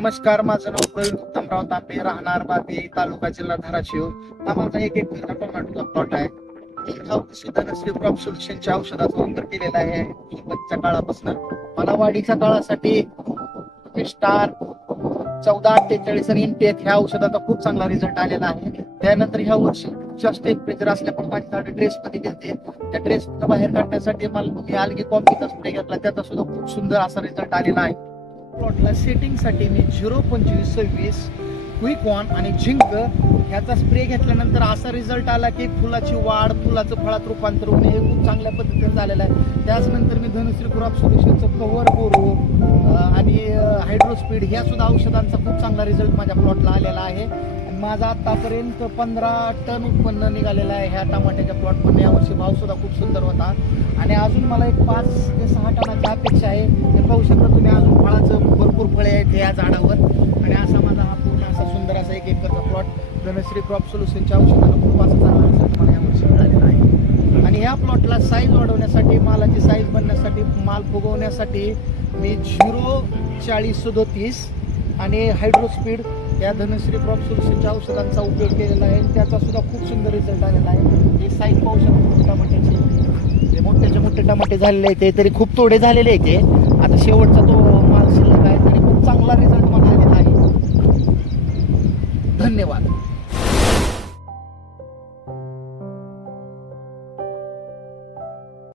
नमस्कार, माझं नाव प्रवीण उत्तमराव तापे, राहणार बाबी, तालुका जिल्हा धाराशिव. हा माझा एक एकरचा टोमॅटोचा प्लॉट आहे. धनश्री क्रॉप सोल्युशनच्या औषधाचा वापर केलेला आहे सुरुवातीच्या काळापासून. मला वाढीच्या काळासाठी स्टार 1448 आणि इंटेक ह्या औषधाचा खूप चांगला रिझल्ट आलेला आहे. त्यानंतर ह्या वर्षी जास्त टेम्परेचर असल्यामुळे माझी झाडं ड्रेस मध्ये गेलते. त्या ड्रेस बाहेर काढण्यासाठी मला अलगी कॉफीचा स्प्रे घेतला, त्याचा सुद्धा खूप सुंदर असा रिझल्ट आलेला आहे. प्लॉटला सेटिंगसाठी मी 02526 क्विक ऑन आणि झिंक ह्याचा स्प्रे घेतल्यानंतर असा रिझल्ट आला की फुलाची वाढ, फुलाचं फळात रूपांतर होणे हे खूप चांगल्या पद्धतीने झालेलं आहे. त्याचनंतर मी धनश्री क्रॉप सोल्युशनचं कव्हर बोरो आणि हायड्रोस्पीड ह्या सुद्धा औषधांचा खूप चांगला रिझल्ट माझ्या प्लॉटला आलेला आहे. माझा आतापर्यंत 15 टन उत्पन्न निघालेलं आहे ह्या टमाट्याच्या प्लॉटमध्ये. यावर्षी भाव सुद्धा खूप सुंदर होता आणि अजून मला एक 5 ते 6 टनाची अपेक्षा आहे. हे पाहू शकता तुम्ही, अजून फळाचं भरपूर फळे आहेत या झाडावर. आणि असा माझा हा पूर्ण असा सुंदर असा एक एकरचा प्लॉट धनश्री क्रॉप सोल्युशनच्या औषधाला खूप असा चांगला रिझल्ट मला यावर्षी मिळालेला आहे. आणि ह्या प्लॉटला साईज वाढवण्यासाठी, मालाची साईज बनण्यासाठी, माल फुगवण्यासाठी मी 04037 आणि हायड्रोस्पीड या धनश्री क्रॉप सोल्युशनच्या औषधांचा उपयोग केलेला आहे. त्याचा सुद्धा खूप सुंदर रिझल्ट आलेला आहे. हे साईज पाहू शकतो टमाट्याचे, जे मोठ्याचे मोठे टमाटे झालेले आहेत ते तरी खूप तोडे झालेले आहेत. ते आता शेवटचा तो माल शिल्लक आहे, तरी खूप चांगला रिझल्ट मला आलेला आहे. धन्यवाद.